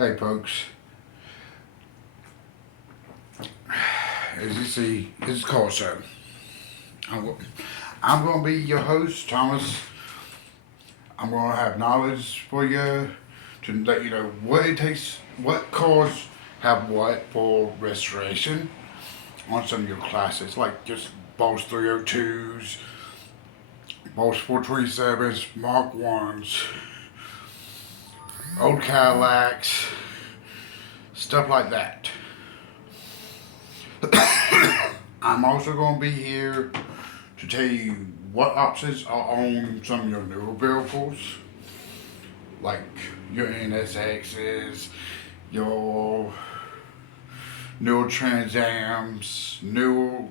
Hey folks, as you see, it's a call show. I'm, I'm going to be your host, Thomas. I'm going to have knowledge for you to let you know what it takes, what cars have what for restoration on some of your classes, like just Boss 302s, Boss 427s, Mark 1s, old Cadillacs, stuff like that. I'm also going to be here to tell you what options are on some of your newer vehicles, like your NSXs, your newer Trans Ams, new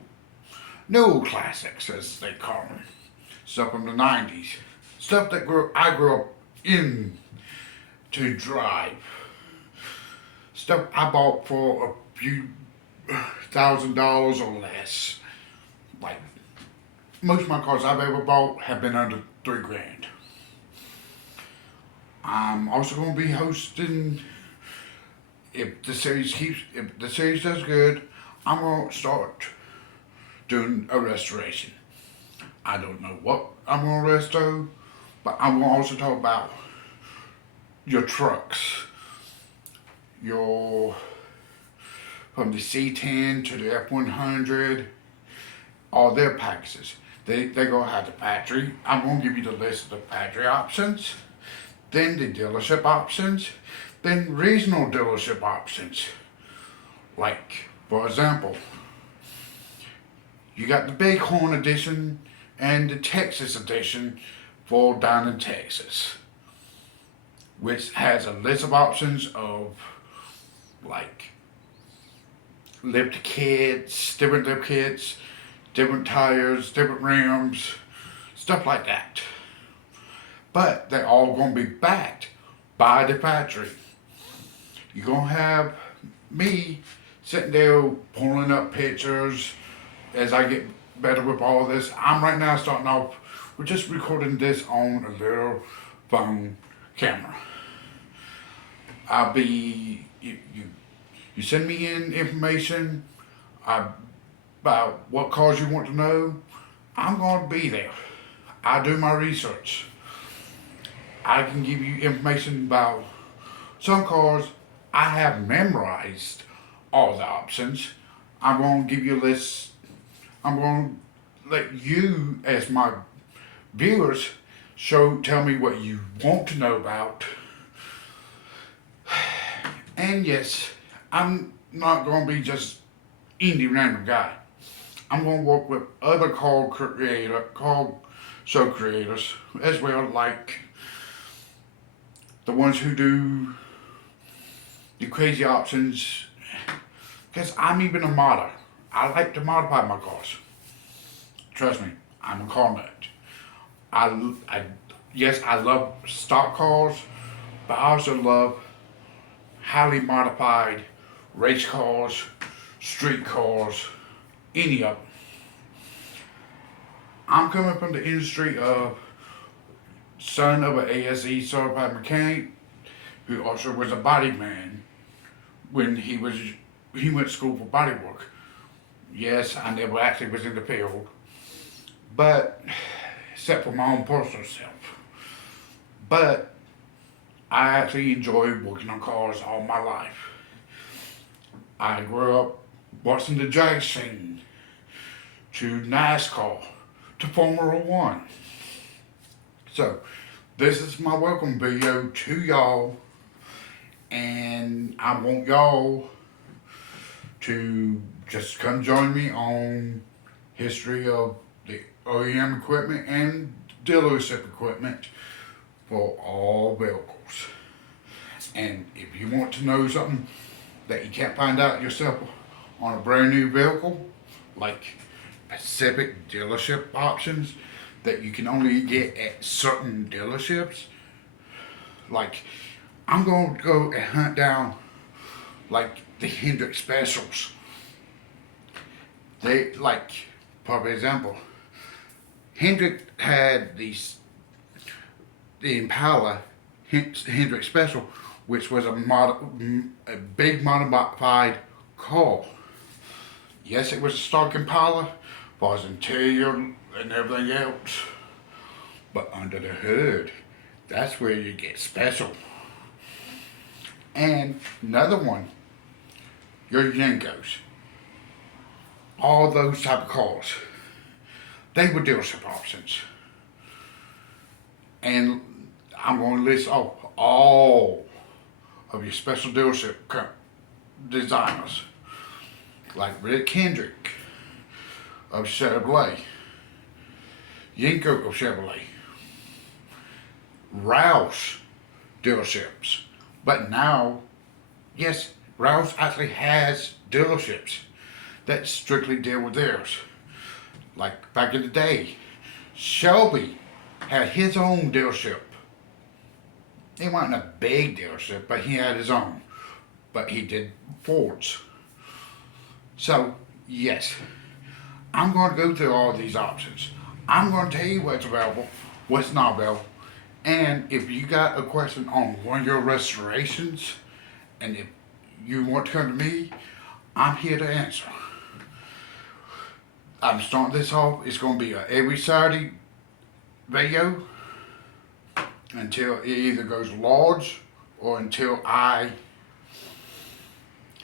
classics as they call them, stuff from the '90s, stuff that I grew up in to drive, stuff I bought for a few $1,000 or less, like most of my cars I've ever bought have been under 3 grand. I'm also going to be hosting. If the series does good, I'm going to start doing a restoration. I don't know what I'm going to resto, but I'm going to also talk about your trucks, your from the C10 to the F100, all their packages. They gonna have the factory. I'm gonna give you the list of the factory options, then the dealership options, then regional dealership options. Like, for example, you got the Bighorn edition and the Texas edition for down in Texas, which has a list of options of like different lip kits, different tires, different rims, stuff like that. But they're all going to be backed by the factory. You're going to have me sitting there pulling up pictures as I get better with all this. I'm right now starting off, we're just recording this on a little phone camera. I'll be, you send me in information about what cars you want to know, I'm going to be there. I do my research. I can give you information about some cars. I have memorized all the options. I'm going to give you a list. I'm going to let you, as my viewers, tell me what you want to know about. And yes, I'm not going to be just any random guy. I'm going to work with other car show creators as well, like the ones who do the crazy options. Because I'm even a modder. I like to modify my cars. Trust me, I'm a car nut. Yes, I love stock cars, but I also love highly modified race cars, street cars, any of them. I'm coming from the industry of son of an ASE certified mechanic who also was a body man when he went to school for body work. Yes, I never actually was in the field, but except for my own personal self. But I actually enjoyed working on cars all my life. I grew up watching the drag scene, to NASCAR, to Formula One. So, this is my welcome video to y'all, and I want y'all to just come join me on history of the OEM equipment and dealership equipment for all vehicles. And if you want to know something that you can't find out yourself on a brand new vehicle, like specific dealership options that you can only get at certain dealerships, like I'm going to go and hunt down like the Hendrick specials. They like, for example, Hendrick had the Impala Hendrick Special, which was a big modified car. Yes, it was a stock Impala, was interior and everything else, but under the hood, that's where you get special. And another one, your Yenkos, all those type of cars, they were dealership options. And I'm going to list off all of your special dealership designers, like Rick Kendrick of Chevrolet, Yenko of Chevrolet, Rouse dealerships. But now, yes, Rouse actually has dealerships that strictly deal with theirs. Like back in the day, Shelby had his own dealership. It wasn't a big dealership, but he had his own. But he did Fords. So, yes, I'm going to go through all these options. I'm going to tell you what's available, what's not available. And if you got a question on one of your restorations, and if you want to come to me, I'm here to answer. I'm starting this off. It's going to be a every Saturday video until it either goes large or until I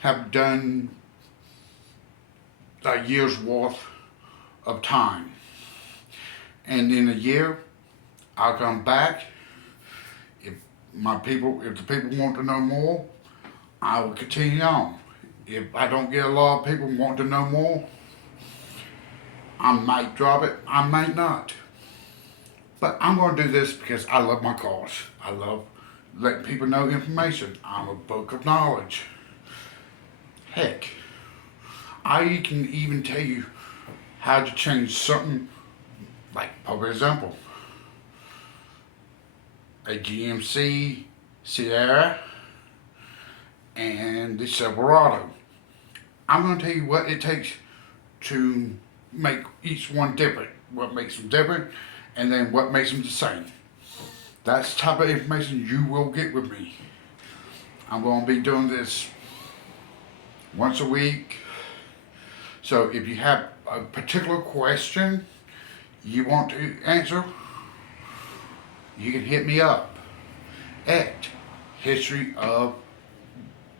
have done a year's worth of time. And in a year, I'll come back. If the people want to know more, I will continue on. If I don't get a lot of people wanting to know more, I might drop it, I might not. But I'm going to do this because I love my cars. I love letting people know information. I'm a book of knowledge. Heck, I can even tell you how to change something, like, for example, a GMC Sierra and the Silverado. I'm going to tell you what it takes to make each one different, what makes them different, and then what makes them the same. That's the type of information you will get with me. I'm going to be doing this once a week. So if you have a particular question you want to answer, you can hit me up at History of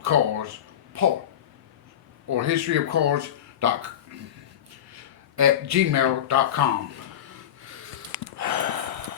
Cars Part or historyofcars at gmail.com.